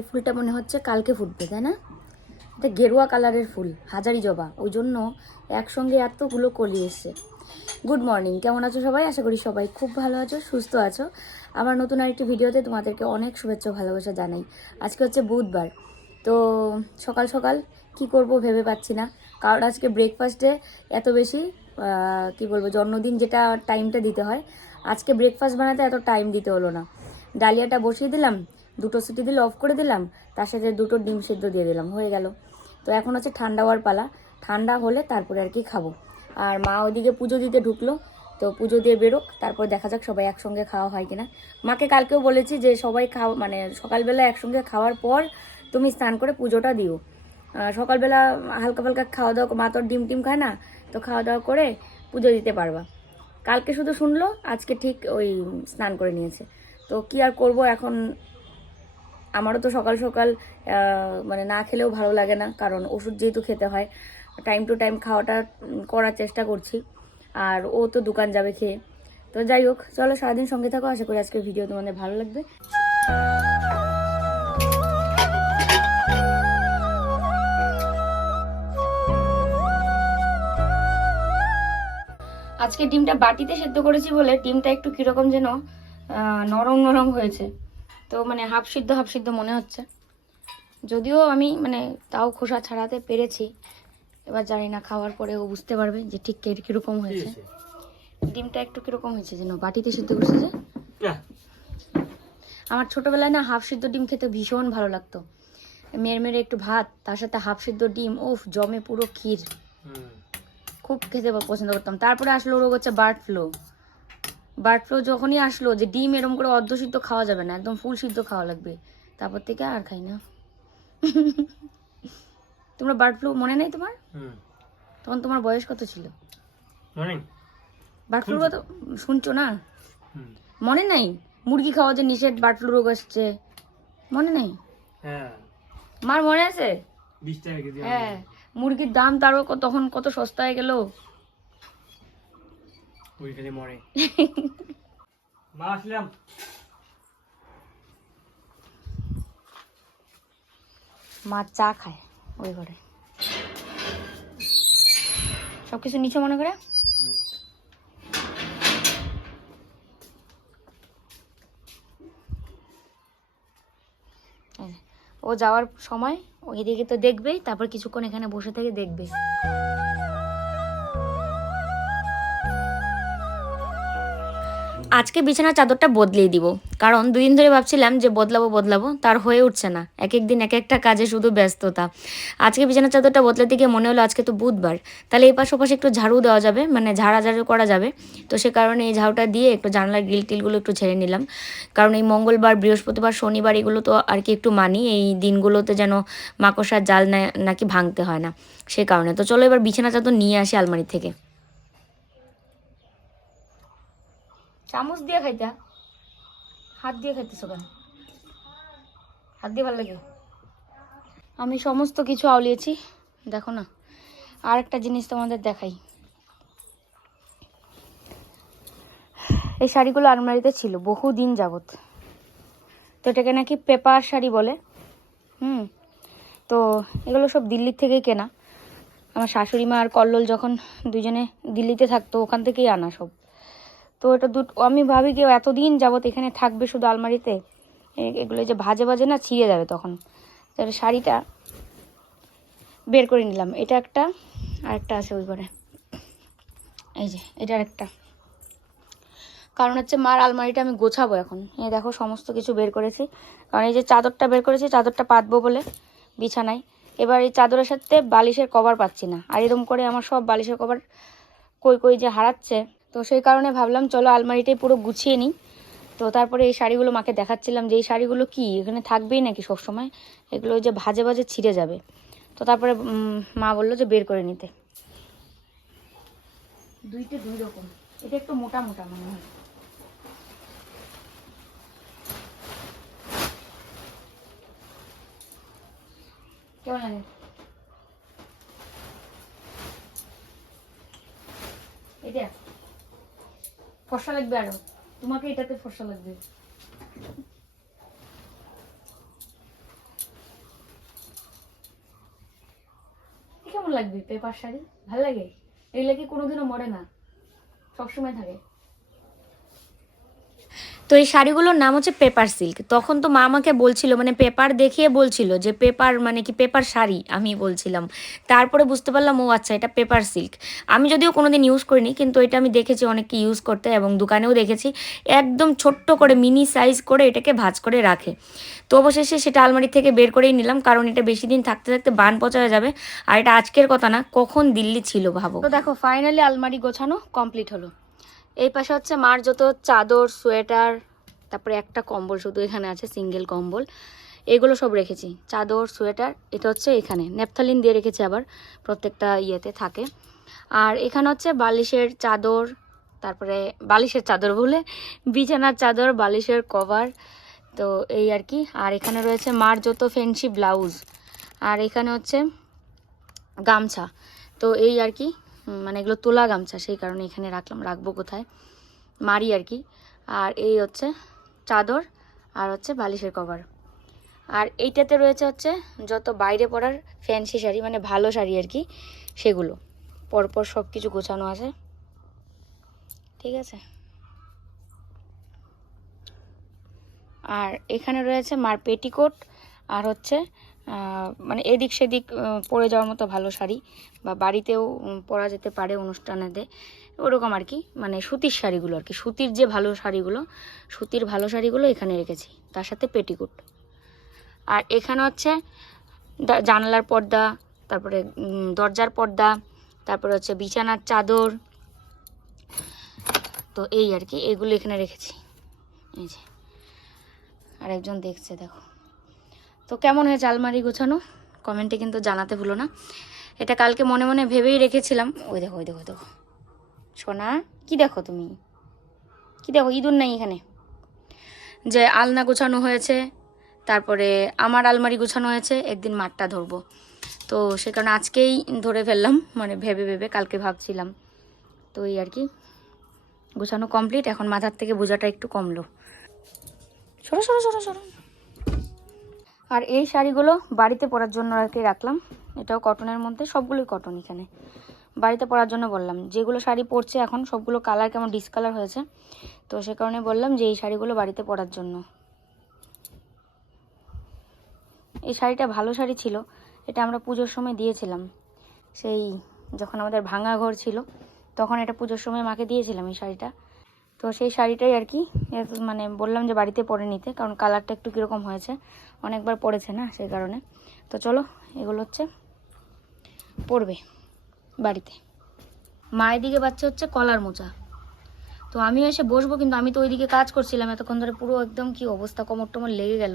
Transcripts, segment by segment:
এই ফুলটা মনে হচ্ছে কালকে ফুটবে, তাই না? এটা গেরুয়া কালারের ফুল, হাজারি জবা। ওই জন্য একসঙ্গে এতগুলো কলি এসছে। গুড মর্নিং কেমন আছো সবাই? আশা করি সবাই খুব ভালো আছো, সুস্থ আছো। আমার নতুন আরেকটি ভিডিওতে তোমাদেরকে অনেক শুভেচ্ছা ভালোবাসা জানাই। আজকে হচ্ছে বুধবার। তো সকাল সকাল কি করব ভেবে পাচ্ছি না। কারণ আজকে ব্রেকফাস্টে এত বেশি কি বলব, জন্মদিন যেটা টাইমটা দিতে হয়, আজকে ব্রেকফাস্ট বানাতে এত টাইম দিতে হলো না। ডালিয়াটা বসিয়ে দিলাম দুটো সিটি দিলে অফ করে দিলাম, তার সাথে দুটো ডিম সেদ্ধ দিয়ে দিলাম, হয়ে গেল। তো এখন হচ্ছে ঠান্ডা হওয়ার পালা। ঠান্ডা হলে তারপরে আর কি খাব। আর মা ওইদিকে পুজো দিতে ঢুকলো, তো পুজো দিয়ে বেরোক, তারপর দেখা যাক সবাই একসঙ্গে খাওয়া হয় কিনা। মাকে কালকেও বলেছি যে সবাই খাওয়া মানে সকালবেলা একসঙ্গে খাওয়ার পর তুমি স্নান করে পুজোটা দিও। সকালবেলা হালকা ফালকা খাওয়া দাওয়া, মা তো ডিম টিম খায় না, তো খাওয়া দাওয়া করে পুজো দিতে পারবা। কালকে শুধু শুনলো, আজকে ঠিক ওই স্নান করে নিয়েছে। তো কি আর করব এখন? আমারও তো সকাল সকাল মানে না খেলেও ভালো লাগে না, কারণ ওষুধ যেহেতু খেতে হয় টাইম টু টাইম খাওয়াটা করার চেষ্টা করছি। আর ও তো দোকান যাবে খেয়ে। তো যাই হোক, চলো সারাদিন সঙ্গে থাকো, আশা করি আজকের ভিডিও তোমাদের ভালো লাগবে। আজকে ডিমটা বাটিতে সেদ্ধ করেছি বলে ডিমটা একটু কীরকম যেন নরম নরম হয়েছে। তো মানে হাফ সিদ্ধ হাফ সিদ্ধ মনে হচ্ছে। যদিও আমি মানে তাও খোসা ছাড়াতে পেরেছি। এবার জানি না খাওয়ার পরে ও বুঝতে পারবে যে ঠিক কে- কীরকম হয়েছে। ডিমটা একটু কীরকম হয়েছে যেন বাটিতে সিদ্ধ করছে যে? আমার ছোটবেলায় না হাফ সিদ্ধ ডিম খেতে ভীষণ ভালো লাগতো। মেয়ের মেরে একটু ভাত তার সাথে হাফ সিদ্ধ ডিম ওফ জমে পুরো ক্ষীর। খুব খেতে পছন্দ করতাম। তারপরে আসলো রোগ হচ্ছে বার্ড ফ্লু বার্ড ফ্লু যখনই আসলো যে ডিম এরকম করে অর্ধ সিদ্ধ খাওয়া যাবে না একদম ফুল সিদ্ধ খাওয়া লাগবে। তারপর থেকে আর খাই না। তোমরা বার্ড ফ্লু মনে নেই তোমার? তখন তোমার বয়স কত ছিল? বার্ড ফ্লু কথা শুনছো? না? মনে নাই? মুরগি খাওয়া যে নিষেধ বার্ড ফ্লু রোগ আসছে। মনে নেই? হ্যাঁ। মার মনে আছে? হ্যাঁ। মুরগির দাম তারও তখন কত সস্তা হয়ে গেল? ওই খালি মরে? মা আসলাম। মা চা খায় ওই ঘরে। সব কিছু নিচে মনে করে? ও যাওয়ার সময় ওইদিকে তো দেখবেই তারপর কিছুক্ষণ এখানে বসে থেকে দেখবে আজকে বিছানার চাদরটা বদলিয়ে দিব। কারণ দুদিন ধরে ভাবছিলাম যে বদলাবো বদলাবো, তার হয়ে উঠছে না। এক এক দিন এক একটা কাজে শুধু ব্যস্ততা। আজকে বিছানার চাদরটা বদলাতে গিয়ে মনে হলো আজকে তো বুধবার। তাহলে এই পাশে ওপাশে একটু ঝাড়ু দেওয়া যাবে মানে ঝাড়াঝাড়ু করা যাবে। তো সে কারণে এই ঝাড়ুটা দিয়ে একটু জানলার গ্রিল টিলগুলো একটু ছেড়ে নিলাম। কারণ এই মঙ্গলবার, বৃহস্পতিবার, শনিবার এগুলো তো আর কি একটু মানি, এই দিনগুলোতে যেন মাকড়সার জাল নাকি ভাঙতে হয় না। সে কারণে। তো চলো এবার বিছানা চাদর নিয়ে আসি আলমারি থেকে। চামচ দিয়ে খাইতা, হাত দিয়ে খাইতেছো কেন হাত দিয়ে ভালো লাগে? আমি সমস্ত কিছু আউলিয়েছি, দেখো না। আর একটা জিনিস তোমাদের দেখাই। এই শাড়িগুলো আলমারিতে ছিল বহু দিন যাবত তো এটাকে নাকি পেপার শাড়ি বলে, হুম। তো এগুলো সব দিল্লির থেকেই কেনা। আমার শাশুড়ি মা আর কল্লোল যখন দুজনে দিল্লিতে থাকতো, ওখান থেকেই আনা সব। তো এটা দুটো আমি ভাবি কেউ এতদিন যাবত এখানে থাকবে শুধু আলমারিতে? এ- এগুলো যে ভাজে ভাজে না ছিঁড়ে যাবে তখন। তাহলে শাড়িটা বের করে নিলাম। এটা একটা আর একটা আছে ওই ঘরে। এই যে এটার একটা কারণ হচ্ছে মার আলমারিটা আমি গোছাবো এখন। এই দেখো, সমস্ত কিছু বের করেছি। কারণ এই যে চাদরটা বের করেছি, চাদরটা পাতবো বলে বিছানায়। এবার এই চাদরের সাথে বালিশের কভার পাচ্ছি না। আর এরকম করে আমার সব বালিশের কভার কই কই যে হারাচ্ছে তো সেই কারণে ভাবলাম, চলো আলমারিটাই পুরো গুছিয়ে নিই। তো তারপরে এই শাড়িগুলো মাকে দেখাচ্ছিলাম যে, এই শাড়িগুলো কি? এখানে থাকবেই নাকি সবসময়? এগুলো যে ভাজে ভাজে ছিঁড়ে যাবে। তো তারপরে মা বলল যে বের করে নিতে। দুইটা দুই রকম। এটা একটু মোটা মোটা মনে হয়। এটা। ফসা লাগবে আরও। তোমাকে এটাতে ফসা লাগবে। কেমন লাগবে? পেপার শাড়ি? ভালো লাগে? এগুলা কি কোনোদিনও মরে না? সবসময় থাকে। তো এই শাড়িগুলোর নাম হচ্ছে পেপার সিল্ক। তখন তো মা আমাকে বলছিল মানে পেপার দেখিয়ে বলছিল যে পেপার মানে কি পেপার শাড়ি, আমি বলছিলাম। তারপরে বুঝতে পারলাম, ও আচ্ছা এটা পেপার সিল্ক। আমি যদিও কোনোদিন ইউজ করিনি, কিন্তু এটা আমি দেখেছি অনেকে ইউজ করতে এবং দোকানেও দেখেছি। একদম ছোট্ট করে মিনি সাইজ করে এটাকে ভাজ করে রাখে। তো অবশেষে সেটা আলমারি থেকে বের করেই নিলাম, কারণ এটা বেশি দিন থাকতে থাকতে বান পচা হয়ে যাবে। আর এটা আজকের কথা না, কখন দিল্লি ছিল ভাবো। তো দেখো ফাইনালি আলমারি গোছানো কমপ্লিট হলো। এই পাশে হচ্ছে মার যত চাদর, সোয়েটার, তারপরে একটা কম্বল শুধু এখানে আছে, সিঙ্গেল কম্বল, এগুলো সব রেখেছি। চাদর, সোয়েটার, এটা হচ্ছে এখানে। নেপথালিন দিয়ে রেখেছি আবার, প্রত্যেকটা ইয়েতে থাকে। আর এখানে হচ্ছে বালিশের চাদর, তারপরে বালিশের চাদর বলে, বিছানার চাদর, বালিশের কভার, তো এই আর কি। আর এখানে রয়েছে মার যত ফেন্সি ব্লাউজ আর এখানে হচ্ছে গামছা। তো এই আর কি মানে এগুলো তোলা গামছা, সেই কারণে এখানে রাখলাম, রাখব কোথায়? মারি আর কি। আর এই হচ্ছে চাদর আর হচ্ছে বালিশের কভার। আর এইটাতে রয়েছে হচ্ছে যত বাইরে পরার ফ্যান্সি শাড়ি মানে ভালো শাড়ি আর কি, সেগুলো। পরপর সব কিছু গোছানো আছে। ঠিক আছে? আর এখানে রয়েছে মার পেটিকোট আর হচ্ছে মানে এদিক সেদিক পরে যাওয়ার মতো ভালো শাড়ি বা বাড়িতেও পরা যেতে পারে অনুষ্ঠানেতে। ওরকম আর কি মানে সুতির শাড়িগুলো আর কি, সুতির যে ভালো শাড়িগুলো, সুতির ভালো শাড়িগুলো এখানে রেখেছি, তার সাথে পেটিকোট। আর এখানে হচ্ছে জানালার পর্দা, তারপরে দরজার পর্দা, তারপরে হচ্ছে বিছানার চাদর। তো এই আর কি, এগুলো এখানে রেখেছি। এই যে, আরেকজন দেখছে, দেখো। তো কেমন হয়েছে আলমারি গোছানো? কমেন্টে কিন্তু জানাতে ভুলো না। এটা কালকে মনে মনে ভেবেই রেখেছিলাম। ওই দেখো ওই দেখো দেখো। সোনা, কি দেখো তুমি? কি দেখো? ইঁদুর নাই এখানে। যে আলনা গোছানো হয়েছে, তারপরে আমার আলমারি গোছানো হয়েছে, একদিন মাঠটা ধরবো। তো সে কারণে আজকেই ধরে ফেললাম মানে ভেবে ভেবে কালকে ভাবছিলাম। তো এই আর কি। গোছানো কমপ্লিট, এখন মাথার থেকে বোঝাটা একটু কমলো। সরো সরো সরো সরো আর এই শাড়িগুলো বাড়িতে পরার জন্য আর কি রাখলাম। এটাও কটনের মধ্যে, সবগুলোই কটন এখানে। বাড়িতে পরার জন্য বললাম, যেগুলো শাড়ি পরছে এখন, সবগুলো কালার কেমন ডিসকালার হয়েছে, তো সে কারণে বললাম যে এই শাড়িগুলো বাড়িতে পরার জন্য। এই শাড়িটা ভালো শাড়ি ছিল, এটা আমরা পুজোর সময় দিয়েছিলাম। সেই যখন আমাদের ভাঙা ঘর ছিল, তখন এটা পুজোর সময় মাকে দিয়েছিলাম এই শাড়িটা। তো সেই শাড়িটাই আর কি মানে বললাম যে বাড়িতে পরে নিতে, কারণ কালারটা একটু কীরকম হয়েছে, অনেকবার পরেছে না সেই কারণে। তো চলো, এগুলো হচ্ছে পরবে বাড়িতে। মায়ের দিকে বাচ্চা হচ্ছে কলার মোচা। তো আমিও এসে বসবো, কিন্তু আমি তো ওইদিকে কাজ করছিলাম, এতক্ষণ ধরে পুরো একদম কি অবস্থা কোমর টোমর লেগে গেল।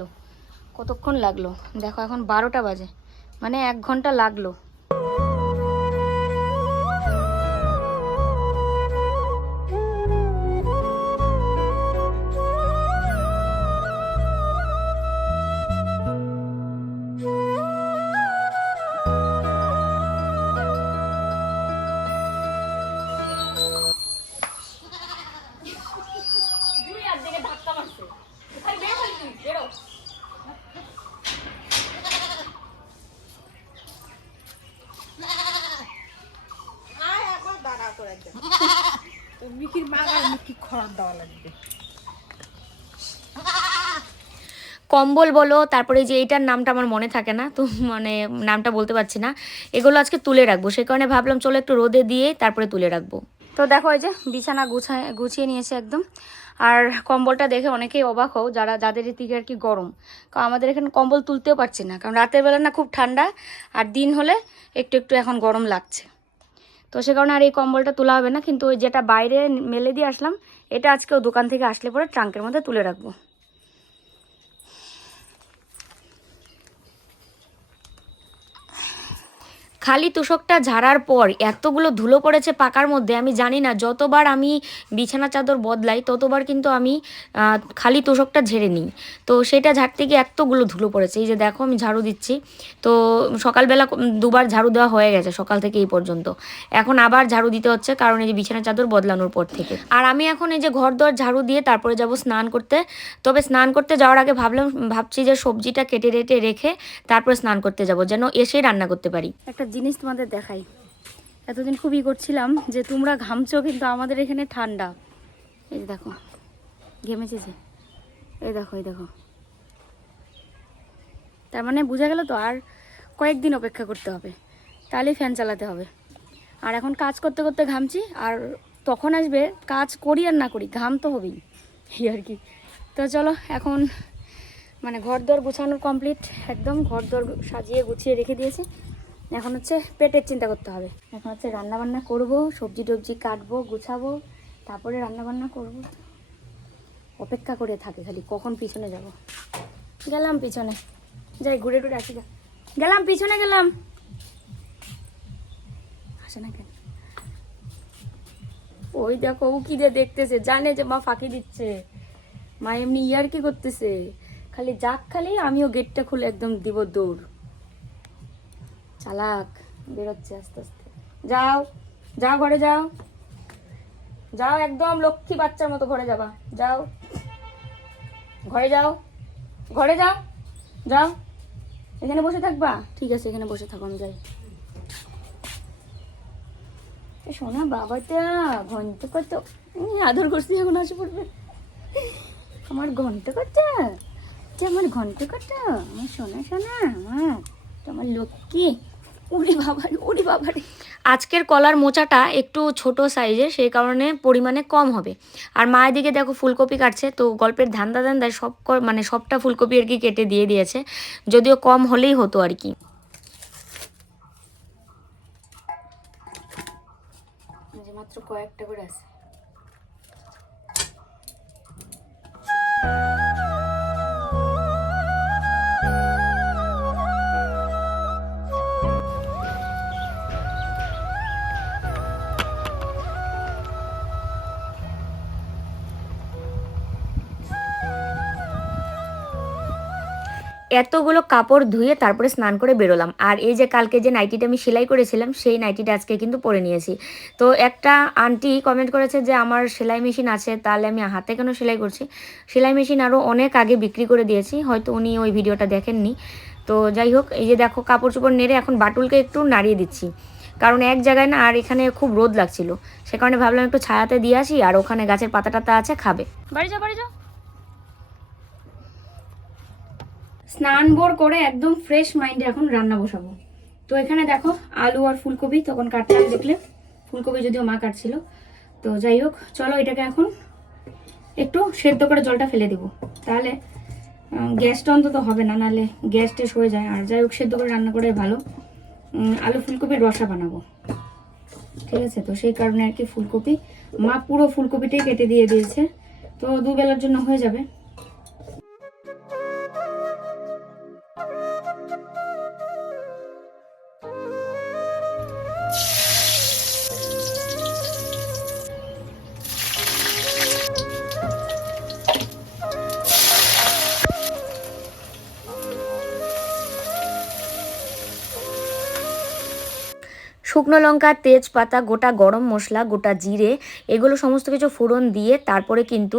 কতক্ষণ লাগল? দেখো এখন বারোটা বাজে মানে এক ঘণ্টা লাগল। কম্বল বলো, তারপরে যে এইটার নামটা আমার মনে থাকে না, তো মানে নামটা বলতে পারছি না। এগুলো আজকে তুলে রাখব সেই কারণে ভাবলাম চলো একটু রোদে দিয়ে তারপরে তুলে রাখব। তো দেখো এই যে বিছানা গুছায়, গুছিয়ে নিয়েছে একদম। আর কম্বলটা দেখে অনেকেই অবাক হও, যারা, যাদের দিকে আর কি গরম। কারণ আমাদের এখানে কম্বল তুলতেও পারছি না, কারণ রাতের বেলা না খুব ঠান্ডা, আর দিন হলে একটু একটু এখন গরম লাগছে। তো সে কারণে আর এই কম্বলটা তোলা হবে না, কিন্তু ওই যেটা বাইরে মেলে দিয়ে আসলাম, এটা আজকেও দোকান থেকে আসলে পরে ট্রাঙ্কের মধ্যে তুলে রাখব। খালি তোষকটা ঝাড়ার পর এতগুলো ধুলো পড়েছে পাকার মধ্যে, আমি জানি না। যতবার আমি বিছানা চাদর বদলাই, ততবার কিন্তু আমি খালি তোষকটা ঝেড়ে নিই। তো সেটা ঝাড়তে গিয়ে এতগুলো ধুলো পড়েছে। এই যে দেখো, আমি ঝাড়ু দিচ্ছি। তো সকালবেলা দুবার ঝাড়ু দেওয়া হয়ে গেছে সকাল থেকে এই পর্যন্ত। এখন আবার ঝাড়ু দিতে হচ্ছে কারণ এই যে বিছানা চাদর বদলানোর পর থেকে। আর আমি এখন এই যে ঘর দর ঝাড়ু দিয়ে তারপরে যাব স্নান করতে। তবে স্নান করতে যাওয়ার আগে ভাবলাম, ভাবছি যে সবজিটা কেটে রেটে রেখে তারপরে স্নান করতে যাব, যেন এসে রান্না করতে পারি। একটা জিনিস তোমাদের দেখাই। এতদিন খুবই করছিলাম যে তোমরা ঘামছো কিন্তু আমাদের এখানে ঠান্ডা। এই যে দেখো, ঘেমেছে যে। এই দেখো এই দেখো। তার মানে বোঝা গেল তো আর কয়েকদিন অপেক্ষা করতে হবে। তাহলেই ফ্যান চালাতে হবে। আর এখন কাজ করতে করতে ঘামছি, আর তখন আসবে কাজ করি আর না করি, ঘাম তো হবেই। এই আর কি। তো চলো, এখন মানে ঘর দর গুছানোর কমপ্লিট একদম ঘর দর সাজিয়ে গুছিয়ে রেখে দিয়েছি। এখন হচ্ছে পেটের চিন্তা করতে হবে। এখন হচ্ছে রান্না বান্না করব, সবজি টবজি কাটবো, গুছাবো, তারপরে রান্না বান্না করব। অপেক্ষা করে থাকে খালি, কখন পিছনে যাব। গেলাম পিছনে। যাই, ঘুরে টুরে আসি। গেলাম, পিছনে গেলাম। আসে না কেন? ওই দেখো যে দেখতেছে, জানে যে মা ফাঁকি দিচ্ছে। মা এমনি ইয়ার কি করতেছে। খালি যাক খালি, আমিও গেটটা খুলে একদম দিব দৌড়। চালাক, বেরোচ্ছে আস্তে আস্তে। যাও যাও ঘরে যাও। যাও একদম লক্ষ্মী বাচ্চার মতো ঘরে যাবা। যাও। ঘরে যাও। ঘরে যাও। যাও। এখানে বসে থাকবা? ঠিক আছে, এখানে বসে থাকো, আমি যাই। শোনা বাবাটা, ঘন্ট কত? আদর করছি, এখন আসে পড়বে। আমার ঘন্ট কত? আমার ঘন্ট কত? আমার সোনা সোনা, আমার, তোমার লক্ষ্মী। উড়ি বাবার উড়ি বাবার আজকের কলার মোচাটা একটু ছোট সাইজের সেই কারণে পরিমাণে কম হবে। আর মায়ের দিকে দেখো ফুলকপি কাটছে তো গল্পের ধান্দা ধান্দায় সব মানে সবটা ফুলকপি আর কি কেটে দিয়ে দিয়েছে। যদিও কম হলেই হতো আর কি। মাত্র কয়েকটা করে আছে। এতগুলো কাপড় ধুয়ে তারপরে স্নান করে বেরোলাম। আর এই যে কালকে যে নাইটিটা আমি সেলাই করেছিলাম, সেই নাইটিটা আজকে কিন্তু পরে নিয়েছি। তো একটা আন্টি কমেন্ট করেছে যে, আমার সেলাই মেশিন আছে, তাহলে আমি হাতে কেন সেলাই করছি? সেলাই মেশিন আরও অনেক আগে বিক্রি করে দিয়েছি, হয়তো উনি ওই ভিডিওটা দেখেননি। তো যাই হোক, এই যে দেখো কাপড় চোপড় নেড়ে এখন বাটুলকে একটু নাড়িয়ে দিচ্ছি। কারণ এক জায়গায় না আর এখানে খুব রোদ লাগছিল। সে কারণে ভাবলাম একটু ছায়াতে দিয়ে আসি, আর ওখানে গাছের পাতা টাতা আছে, খাবে। বাড়ি যাও বাড়ি যাও। স্নান বোর করে একদম ফ্রেশ মাইন্ডে এখন রান্না বসাবো। তো এখানে দেখো আলু আর ফুলকপি, তখন কাটলাম দেখলে। ফুলকপি যদিও মা কাটছিল। তো যাই হোক, চলো এটাকে এখন একটু সেদ্ধ করে জলটা ফেলে দিব। তাহলে গ্যাসটা অন্তত হবে না, নাহলে গ্যাস টেস হয়ে যায়। আর যাই হোক, সেদ্ধ করে রান্না করে ভালো আলু ফুলকপির রসা বানাবো। ঠিক আছে? তো সেই কারণে আর কি ফুলকপি। মা পুরো ফুলকপিটাই কেটে দিয়ে দিয়েছে। তো দুবেলার জন্য হয়ে যাবে। you শুকনো লঙ্কা, তেজপাতা, গোটা গরম মশলা, গোটা জিরে, এগুলো সমস্ত কিছু ফোড়ন দিয়ে তারপরে কিন্তু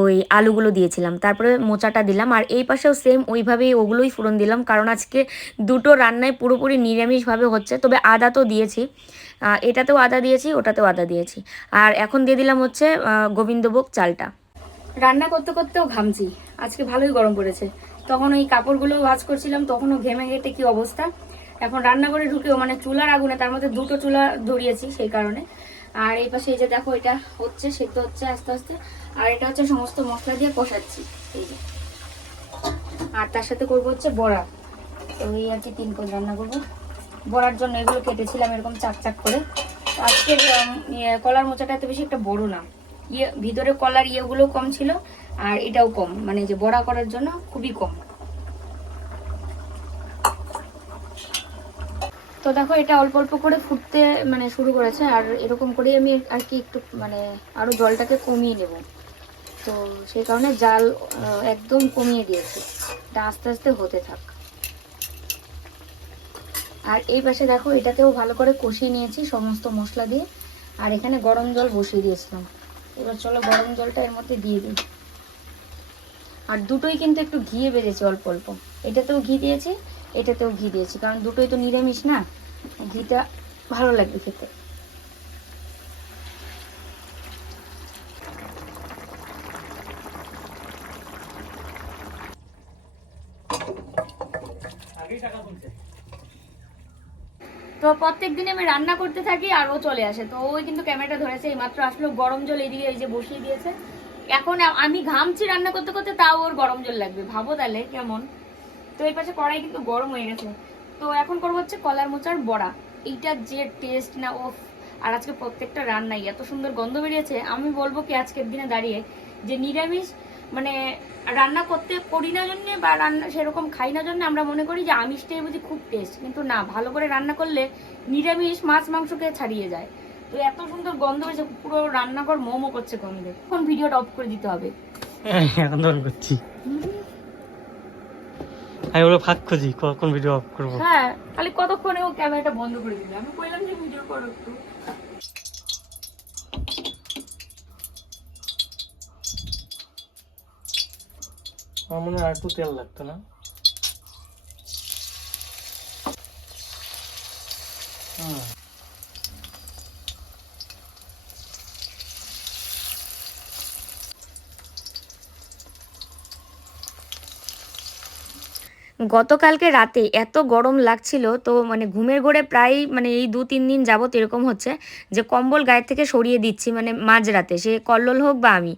ওই আলুগুলো দিয়েছিলাম। তারপরে মোচাটা দিলাম আর এই পাশেও সেম ওইভাবেই ওগুলোই ফোড়ন দিলাম কারণ আজকে দুটো রান্নায় পুরোপুরি নিরামিষভাবে হচ্ছে। তবে আদা তো দিয়েছি। এটাতেও আদা দিয়েছি, ওটাতেও আদা দিয়েছি। আর এখন দিয়ে দিলাম হচ্ছে গোবিন্দভোগ চালটা। রান্না করতে করতেও ঘামছি। আজকে ভালোই গরম পড়েছে। তখন ওই কাপড়গুলো ভাজ করছিলাম, তখনও ঘেমে ঘেটে কি অবস্থা? এখন রান্নাঘরে ঢুকেও মানে চুলার আগুনে তার মধ্যে দুটো চুলা ধরিয়েছি সেই কারণে। আর এই পাশে এই যে দেখো এটা হচ্ছে সেদ্ধ হচ্ছে আস্তে আস্তে। আর এটা হচ্ছে সমস্ত মশলা দিয়ে কষাচ্ছি এই যে। আর তার সাথে করব হচ্ছে বড়া। তো এই আর কি তিন কোণ রান্না করব। বড়ার জন্য এগুলো কেটেছিলাম এরকম চাক চাক করে। আজকের ইয়ে, কলার মোচাটা এত বেশি একটা বড় না। ইয়ে ভিতরে কলার ইয়েগুলো কম ছিল আর এটাও কম। মানে যে বড়া করার জন্য খুবই কম। তো দেখো, এটা অল্প অল্প করে ফুটতে মানে শুরু করেছে, আর এরকম করেই আমি আর কি একটু মানে আরও জলটাকে কমিয়ে নেব। তো সেই কারণে জাল একদম কমিয়ে দিয়েছি। এটা আস্তে আস্তে হতে থাক। আর এই পাশে দেখো এটাতেও ভালো করে কষিয়ে নিয়েছি সমস্ত মশলা দিয়ে। আর এখানে গরম জল বসিয়ে দিয়েছিলাম। এবার চলো গরম জলটা এর মধ্যে দিয়ে দিই। আর দুটোই কিন্তু একটু ঘিয়ে বেজেছে অল্প অল্প। এটাতেও ঘি দিয়েছি এটাতেও ঘি দিয়েছি, কারণ দুটোই তো নিরামিষ না? ঘিটা ভালো লাগবে খেতে। তো প্রত্যেক দিন আমি রান্না করতে থাকি আর ও চলে আসে। তো ওই কিন্তু ক্যামেরাটা ধরেছে এই মাত্র আসলো গরম জল এদিকে এই যে বসিয়ে দিয়েছে। এখন আমি ঘামছি রান্না করতে করতে, তাও ওর গরম জল লাগবে। ভাবো তাহলে কেমন? তো এর পাশে কড়াই কিন্তু গরম হয়ে গেছে। তো এখন করব হচ্ছে কলার মোচার বড়া। এইটার যে টেস্ট না ও আর আজকে প্রত্যেকটা রান্নাই এত সুন্দর গন্ধ বেরিয়েছে। আমি বলব কি আজকের দিনে দাঁড়িয়ে যে নিরামিষ মানে রান্না করতে করি না জন্যে বা রান্না সেরকম খাই না জন্য আমরা মনে করি যে আমিষটাই বুঝি খুব টেস্ট কিন্তু না ভালো করে রান্না করলে নিরামিষ মাছ মাংসকে ছাড়িয়ে যায়। তো এত সুন্দর গন্ধ হয়েছে পুরো রান্নাঘর মোমো করছে গন্ধে। এখন ভিডিওটা অফ করে দিতে হবে। এখন ধরন করছি। আমি ওরা ফাঁক খুঁজি কখন ভিডিও অফ করব? হ্যাঁ খালি কতক্ষণে ও ক্যামেরাটা বন্ধ করে দিল। আমি বললাম যে ভিডিও করো একটু। আমার মনে হয় আর একটু তেল লাগতো না। হুম। গতকালকে রাতে এত গরম লাগছিল, তো মানে ঘুমের ঘোরে প্রায় মানে এই দু তিন দিন যাবত এরকম হচ্ছে যে কম্বল গায়ের থেকে সরিয়ে দিচ্ছি মানে মাঝরাতে, সে কল্লোল হোক বা আমি।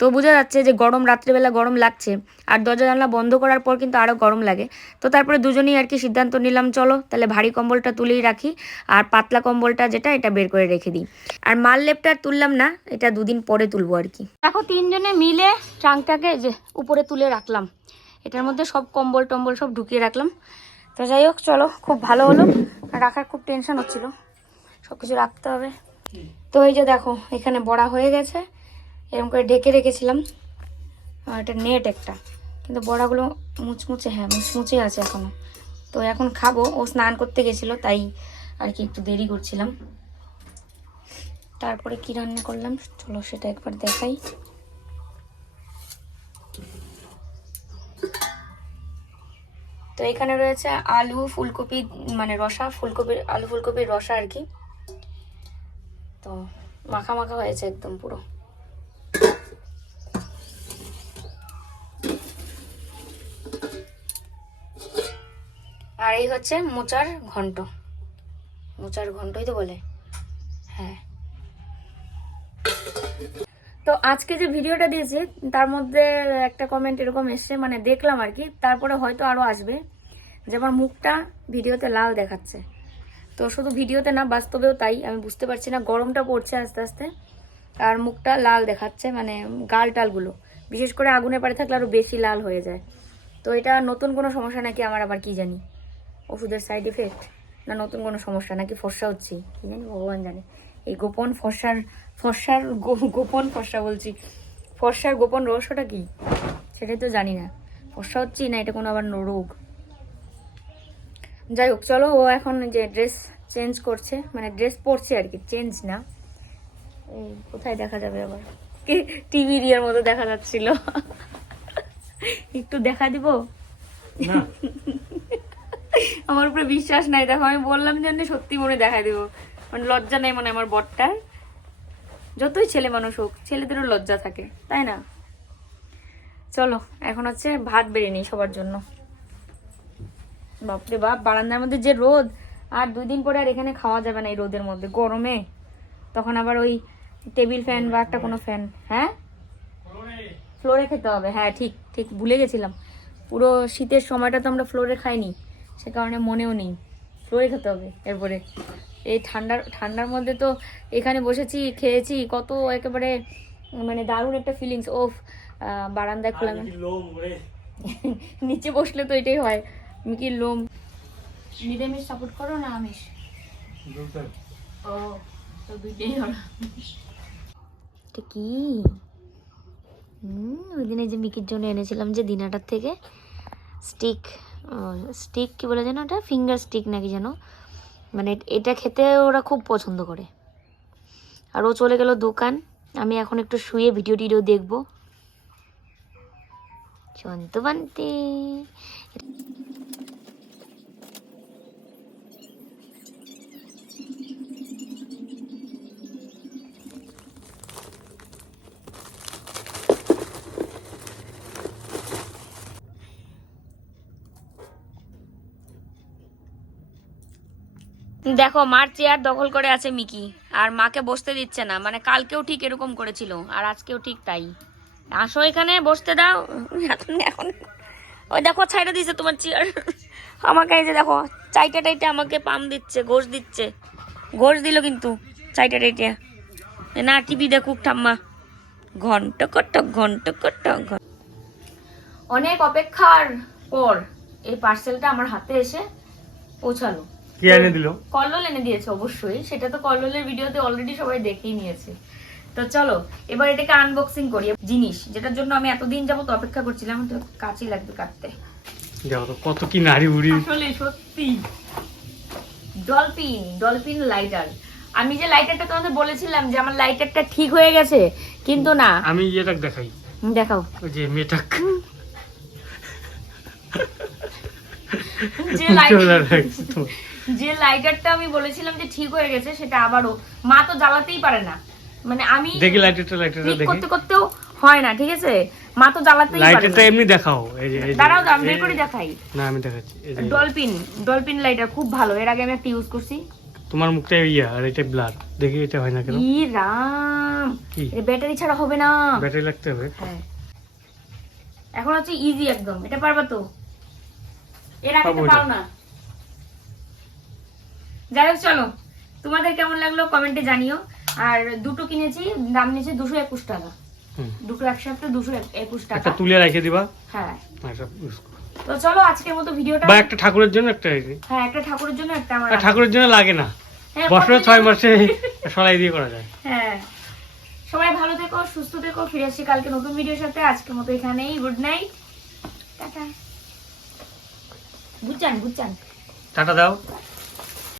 তো বোঝা যাচ্ছে যে গরম, রাত্রেবেলা গরম লাগছে, আর দরজা জানলা বন্ধ করার পর কিন্তু আরও গরম লাগে। তো তারপরে দুজনেই আর কি সিদ্ধান্ত নিলাম, চলো তাহলে ভারী কম্বলটা তুলেই রাখি, আর পাতলা কম্বলটা যেটা, এটা বের করে রেখে দিই। আর মাল লেপটা তুললাম না, এটা দুদিন পরে তুলবো আর কি। দেখো তিনজনে মিলে ট্রাঙ্কটাকে যে উপরে তুলে রাখলাম। এটার মধ্যে সব কম্বল টম্বল সব ঢুকিয়ে রাখলাম। তো যাই হোক, চলো, খুব ভালো হলো। রাখার খুব টেনশন হচ্ছিল। সব কিছু রাখতে হবে। তো এই যে দেখো, এখানে বড়া হয়ে গেছে। এরকম করে ঢেকে রেখেছিলাম। এটা নেট একটা। কিন্তু বড়াগুলো মুচমুচে হ্যাঁ মুচমুচে আছে এখনও। তো এখন খাব। ও স্নান করতে গেছিল, তাই আর কি একটু দেরি করছিলাম। তারপরে কি রান্না করলাম? চলো, সেটা একবার দেখাই। তো এখানে রয়েছে আলু, ফুলকপি মানে রসা, ফুলকপির, আলু, ফুলকপির রসা আর কি। তো মাখা মাখা হয়েছে একদম পুরো। আর এই হচ্ছে মোচার ঘন্ট। মোচার ঘন্টই তো বলে। হ্যাঁ। তো আজকে যে ভিডিওটা দিয়েছি, তার মধ্যে একটা কমেন্ট এরকম এসছে মানে দেখলাম আর কি। তারপরে হয়তো আরও আসবে। যে আমার মুখটা ভিডিওতে লাল দেখাচ্ছে। তো শুধু ভিডিওতে না, বাস্তবেও তাই। আমি বুঝতে পারছি না, গরমটা পড়ছে আস্তে আস্তে। আর মুখটা লাল দেখাচ্ছে মানে গাল টালগুলো। বিশেষ করে আগুনের পাড়ে থাকলে আরও বেশি লাল হয়ে যায়। তো এটা নতুন কোনো সমস্যা নাকি আমার আবার কি জানি? ওষুধের সাইড এফেক্ট না নতুন কোনো সমস্যা? নাকি ফর্সা হচ্ছি? কি জানি, ভগবান জানে। এই গোপন ফর্সার ফর্সার গোপন ফর্সা বলছি। ফর্সার গোপন রহস্যটা কি? সেটাই তো জানি না। ফর্সা হচ্ছি না এটা কোনো আবার রোগ? যাই হোক চলো ও এখন যে ড্রেস চেঞ্জ করছে মানে ড্রেস পরছে আর কি চেঞ্জ না। এই কোথায় দেখা যাবে আবার? টিভি রিয়ার মতো দেখা যাচ্ছিল। একটু দেখা দিব? আমার উপরে বিশ্বাস নাই দেখো আমি বললাম জন্য সত্যি মনে দেখা দিব। মানে লজ্জা নেই মনে আমার বরটার। যতই ছেলে মানুষ হোক, ছেলেদেরও লজ্জা থাকে, তাই না? চলো, এখন হচ্ছে ভাত বেড়ে নিই সবার জন্য। বাপরে বাপ, বারান্দার মধ্যে যে রোদ, আর দুই দিন পরে আর এখানে খাওয়া যাবে না এই রোদের মধ্যে, গরমে। তখন আবার ওই টেবিল ফ্যান বা একটা কোনো ফ্যান হ্যাঁ? ফ্লোরে খেতে হবে হ্যাঁ ঠিক ঠিক, ভুলে গেছিলাম। পুরো শীতের সময়টা তো আমরা ফ্লোরে খাইনি, সে কারণে মনেও নেই। ফ্লোরে খেতে হবে, এরপরে। এই ঠান্ডার ঠান্ডার মধ্যে তো এখানে বসেছি খেয়েছি কত একেবারে মানে দারুণ একটা ফিলিংস ওফ বারান্দায় খোলা নিচে বসলে তো এটাই হয় মিকির লোম। নিরামিষ সাপোর্ট করো না আমিষ? ও তো দুইটাই হলো এটা কি? হুম ওই দিনে যে মিকির জন্য এনেছিলাম যে দিনাটার থেকে স্টিক স্টিক কি বলে যেন ওটা? ফিঙ্গার স্টিক নাকি যেন? মানে এটা খেতে ওরা খুব পছন্দ করে। আর ও চলে গেল দোকান। আমি এখন একটু শুয়ে ভিডিও টিডিও দেখব। চন্তবান্তি দেখো মার চেয়ার দখল করে আছে মিকি আর মাকে বসতে দিচ্ছে না। মানে কালকেও ঠিক এরকম করেছিল আর আজকেও ঠিক তাই। আসো এখানে বসতে দাও। এখন এখন। ওই দেখো ছাইটা দিছে তোমার চেয়ার। আমাকে এই যে দেখো চাইটা টাইটা আমাকে পাম দিচ্ছে ঘোষ দিচ্ছে। ঘোষ দিল কিন্তু চাইটা টাইটা। না টিভি দেখুক ঠাম্মা। ঘন্ট কটক ঘন্ট কটক অনেক অপেক্ষার পর এই পার্সেলটা আমার হাতে এসে পৌঁছালো। কে এনে দিল? কল্লোল এনে দিয়েছে অবশ্যই। সেটা তো কল্লোলের ভিডিওতে অলরেডি সবাই দেখেই নিয়েছে। তো চলো এবার এটাকে আনবক্সিং করি। জিনিস যেটার জন্য আমি এতদিন যাবত অপেক্ষা করছিলাম তো কাঁচি লাগবে কাটতে। দেখো তো কত কি নারী বুড়ি আসলে সত্যি। ডলফিন ডলফিন লাইটার আমি যে লাইটারটা তোমাদের বলেছিলাম যে আমার লাইটারটা ঠিক হয়ে গেছে কিন্তু না। আমি এটা দেখাই। দেখাও। ওই যে মেয়েটাক। যে লাইটার। যে লাইটারটা আমি বলেছিলাম যে ঠিক হয়ে গেছে সেটা আবারও। মা তো জ্বালাতেই পারে না। মানে আমি দেখি লাইটারটা লাইটারটা দেখি। করতে করতেও হয় না ঠিক আছে? মা তো জ্বালাতেই পারে লাইটারটা এমনি দেখাও। এই যে দাঁড়াও দাম বের করে দেখাই। না আমি দেখাচ্ছি। এই যে ডলফিন ডলফিন লাইটার খুব ভালো। এর আগে আমি একটা ইউজ করছি। তোমার মুখটা ইয়া আর এটা ব্লার দেখি এটা হয় না কেন? ই রাম! এর ব্যাটারি ছাড়া হবে না। ব্যাটারি লাগতে হবে? হ্যাঁ। এখন হচ্ছে ইজি একদম। এটা পারবা তো? এর আগে তো পাও না। যাই হোক চলো। তোমাদের কেমন লাগল কমেন্টে জানিও। আর দুটো কিনেছি দাম নিয়েছে দুশো একুশ টাকা। দুটো একসাথে দুশো একুশ টাকা। তুলে রেখে দিবা? হ্যাঁ। করো। তো চলো আজকের মতো ভিডিওটা বা একটা ঠাকুরের জন্য একটা হ্যাঁ একটা ঠাকুরের জন্য একটা আমার ঠাকুরের জন্য লাগে না। হ্যাঁ, বছরে ছয় মাসে সলাই দিয়ে করা যায়। হ্যাঁ। সবাই ভালো থেকো সুস্থ থেকো ফিরে আসি কালকে নতুন ভিডিওর সাথে। আজকের মতো এখানেই গুড নাইট টাটা। বুঝছেন বুঝছেন টাটা দাও।